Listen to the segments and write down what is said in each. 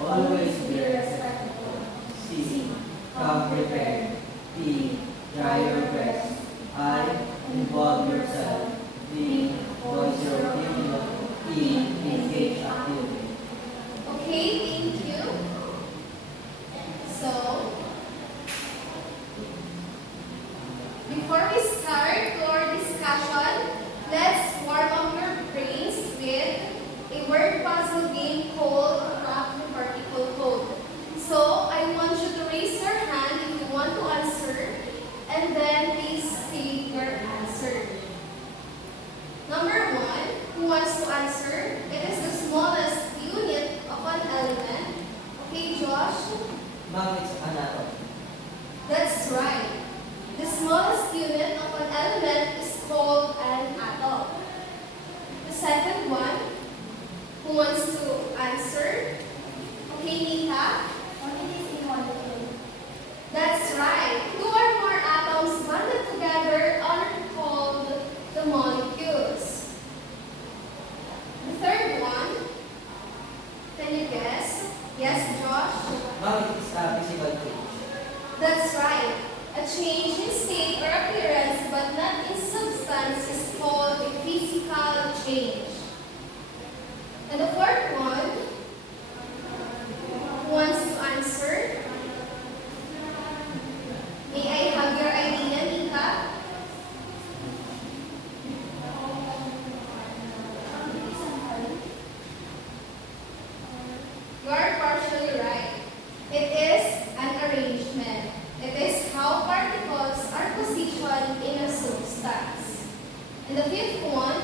Always be respectful. C. Come prepared. D. Try your best. I. Involve yourself. D. Voice your opinion. E. Engage actively. Okay, thank you. So, before we start our discussion, let's warm up your brains with a word puzzle game called Crack the Particle Code. So, I want you to raise your hand if you want to answer, and then please state your answer. Number one, who wants to answer? It is the smallest unit of an element. Okay, Josh? Ma'am, it's anatom. That's right. The smallest unit of an element is called an atom. The second one, who wants to answer? Okay, Nika? That's right. Two or more atoms bonded together are called the molecules. The third one, can you guess? Yes, Josh? Ma'am, it's a physical change. That's right. A change in state or appearance but not in substance is called a physical change. And the fourth one, who wants to answer? May I have your idea, Nika? You are partially right. It is an arrangement. It is how particles are positioned in a substance. And the fifth one,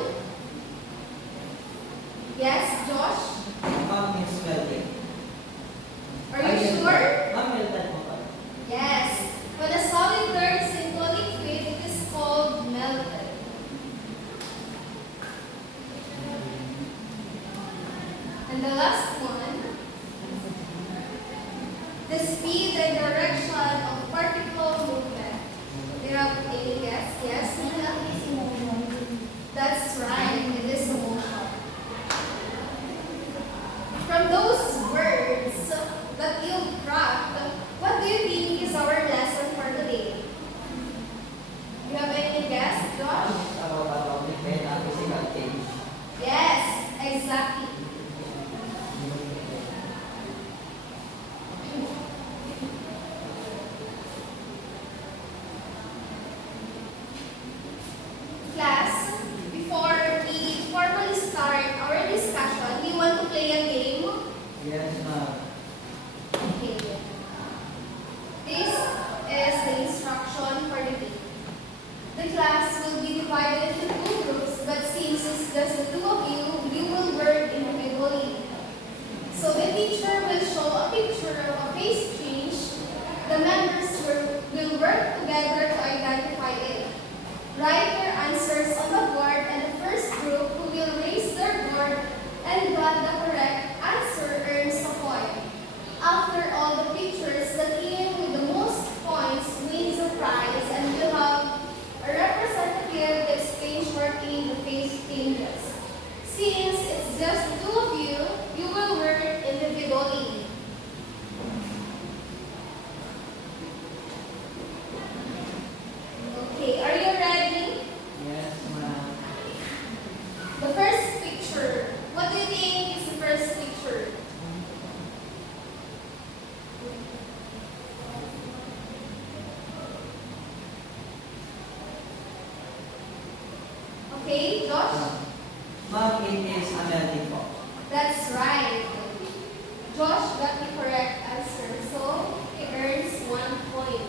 yes, Josh? Ma'am, it's melting. Are you sure? Ma'am, melted mo pa. Yes. When a solid turns into a liquid, it is called melted. And the last one, the speed and direction of particle movement. Do you have any guess? Yes, Nina? That's right. It is a motion. From those words that you cracked, what do you think is our lesson for today? Do you have any guess, Josh? It's about atomic and physical change. Yes, exactly. Class, before we formally start our discussion, we want to play a game. Yes, ma'am. Okay. This is the instruction for the game. The class will be divided into two groups, but since it's just the two of you, you will work individually. So the teacher will show a picture of a face change. The members will work together to identify it. Write your answers on the board, and the first group who will raise their board and got the correct answer earns a point. After all the pictures, the team with the most points wins the prize and will have a representative to explain shortly the face changes. Since it's just the two of you, you will work individually. Okay, are you ready? Yes, ma'am. The first picture. What do you think is the first picture? Okay, Josh? Ma'am, it is a melting pot. That's right. Josh got the correct answer, so he earns 1 point.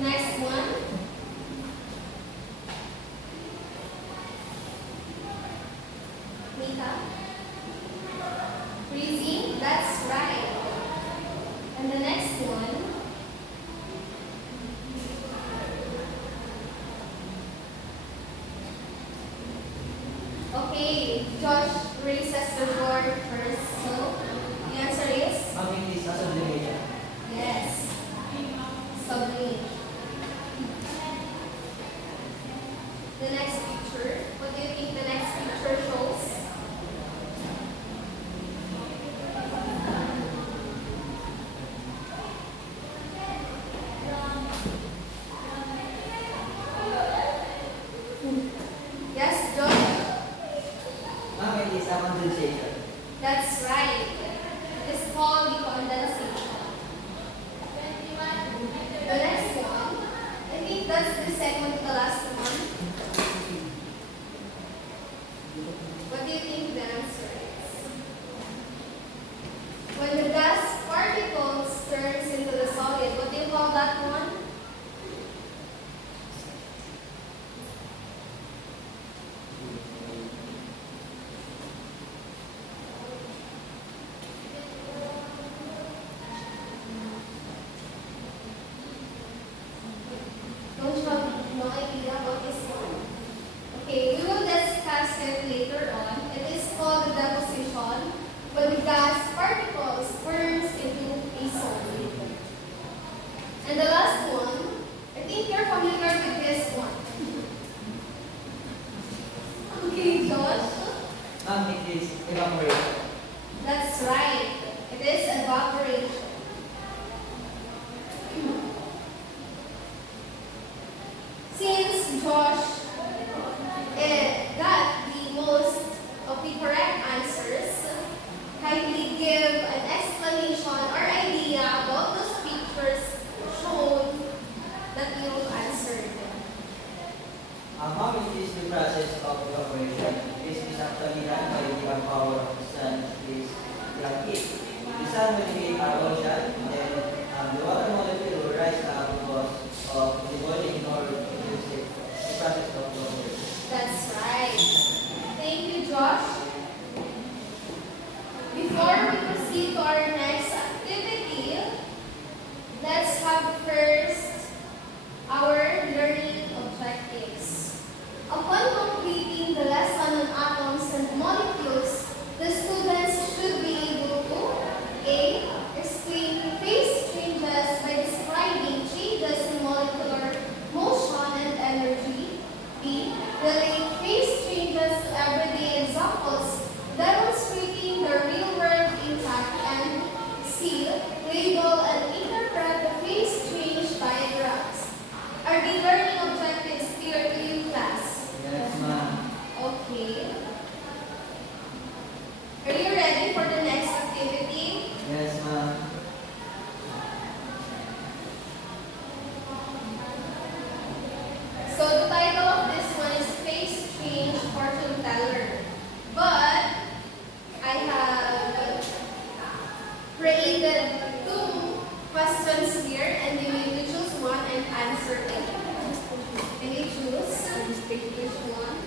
Next one. Nika? Freezing? That's right. And the next one. Okay, Josh raises the board first. So, the answer is? Ma'am, it is a sublimation. Yes. Sublimation. The next picture. What do you think the next picture shows? right. It is called the condensation. The next one, I think that's the second to the last one. What do you think the answer is? When the gas particles turns into the solid, what do you call that one? Don't you have no idea about this one? Okay, we will discuss it later on. It is called the deposition when the gas particles turns into a solid. And the last one, I think you're familiar with this one. Okay, Josh? Ma'am, it is evaporation. That's right. It is evaporation. Since Josh got the most of the correct answers, kindly give an explanation or idea about those pictures shown that you answered. Ma'am, it is the process of evaporation. This is actually done by the power of the sun is the heat. The sun will be an ocean, and then the water molecule will rise up because of the boiling or the process of evaporation. That's right. Thank you, Josh. Before we proceed to our next activity, let's have first our learning objectives. Upon completing the lesson on atoms and molecules, the students should be able to A. Explain phase changes by describing changes in molecular motion and energy. B. Relate phase changes to everyday examples demonstrating the real-world impact. And C. Label and interpret the phase change diagrams. Are the learning objectives clear to you, class? Yes, ma'am. Okay. Are you ready for the next activity? Yes, ma'am. So the title of this one is Phase Change Fortune Teller. But I have created two questions here and you need to choose one and answer it. Can you choose? Which one?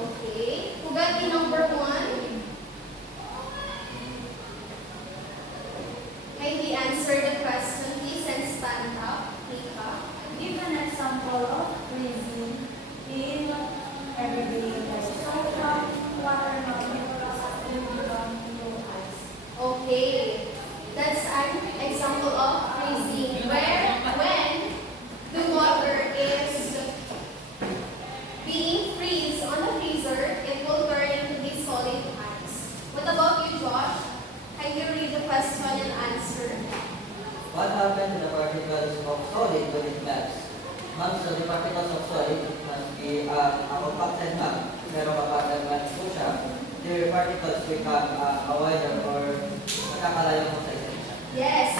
Okay. Who got the number one? Kindly answer the question, please, and stand up. Rika. Give an example of freezing in everyday life. So from water molecules will become into ice. Okay, that's an example of freezing where when the water is being freeze on the freezer, it will turn into the solid ice. What about you, Josh? Can you read the question and answer? What happened to the particles of solid when it melts? Ma'am, so the particles of solid must be a compacted map. Pero kapag nag-melt po siya, the particles become a wider or nakakalayo po sa isa't isa. Yes,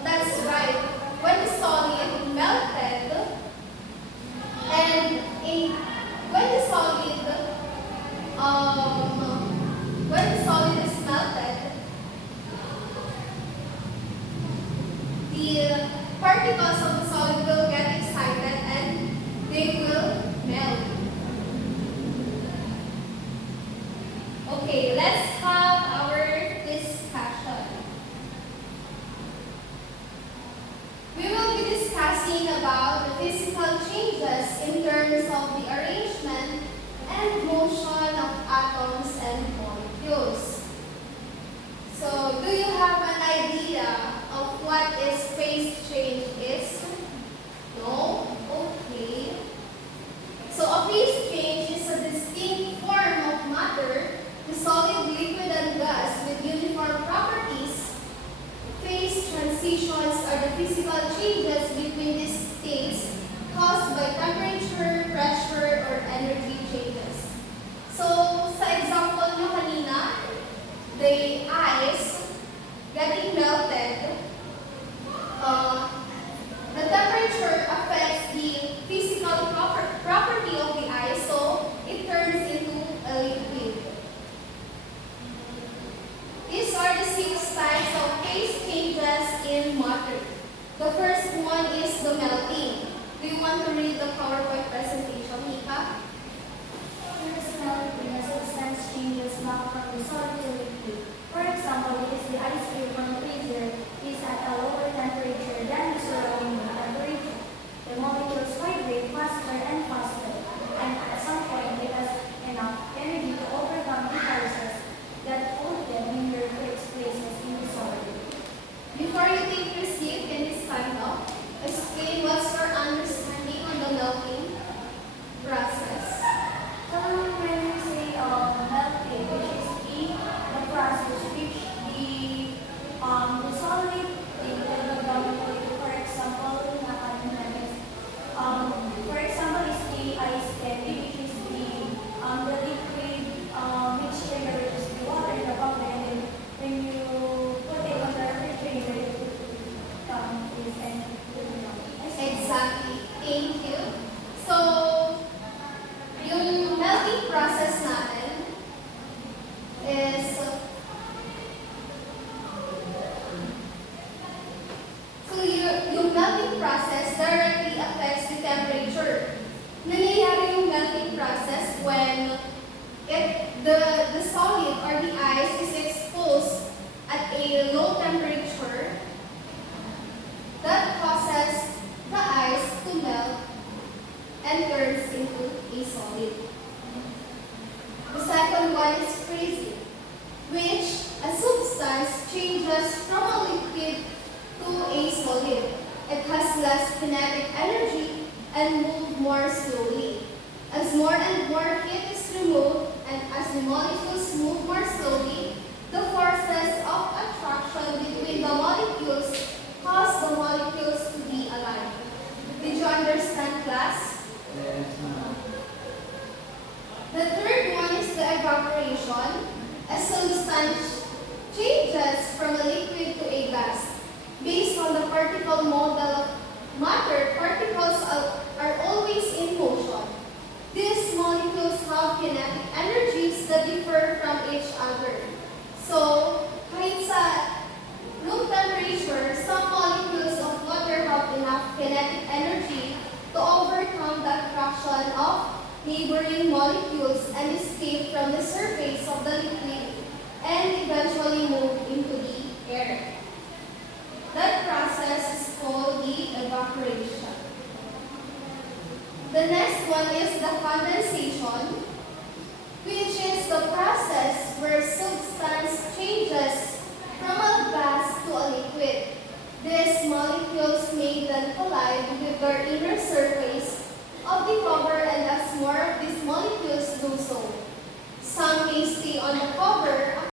that's right. When the solid melted, and when the solid is melted, the particles of the solid will get excited and they will melt. Okay, let's have our discussion. We will be discussing about the physical changes in terms of the arrangement and motion of atoms and molecules. So, do you have an idea of what is phase change is? No? Okay. So, a phase change is a distinct form of matter, the solid, liquid, and gas with uniform properties. Phase transitions are the physical changes between these states caused by temperature, pressure, or energy changes. So, sa example nyo kanina, in matter. The first one is the melting. Do you want to read the PowerPoint presentation, Mika? First, melting, a substance changes back from the solid to liquid. For example, it is the ice cube from the freezer is at a lower temperature than the surrounding temperature. The molecules vibrate faster and faster, and at some point it has enough energy to overcome the forces that hold them in their fixed places in the solid. Before you take your seat in this timeout, explain what's your understanding on the melting process. So when we say melting, which is the process which the solid thing will go down to, for example, for example is the ice candy, which is the liquid mixture that is the water in the powder, and then when you put it on the refrigerator, it will freeze and it will melt. Exactly. Thank you. So, yung melting process natin is yung melting process directly affects the temperature. Nangyayari yung melting process when the solid or the ice is exposed at a low temperature that causes the ice to melt and turns into a solid. The second one is freezing, which a substance changes from a liquid to a solid. It has less kinetic energy and moves more slowly. As more and more heat is removed and as the molecules move more slowly, the forces of attraction between the molecules cause the molecules to be aligned. Did you understand, class? Yes, ma'am. The third one is the evaporation. A substance changes from a liquid to a gas. Based on the particle model of matter, particles are always in motion. These molecules have kinetic energies that differ from each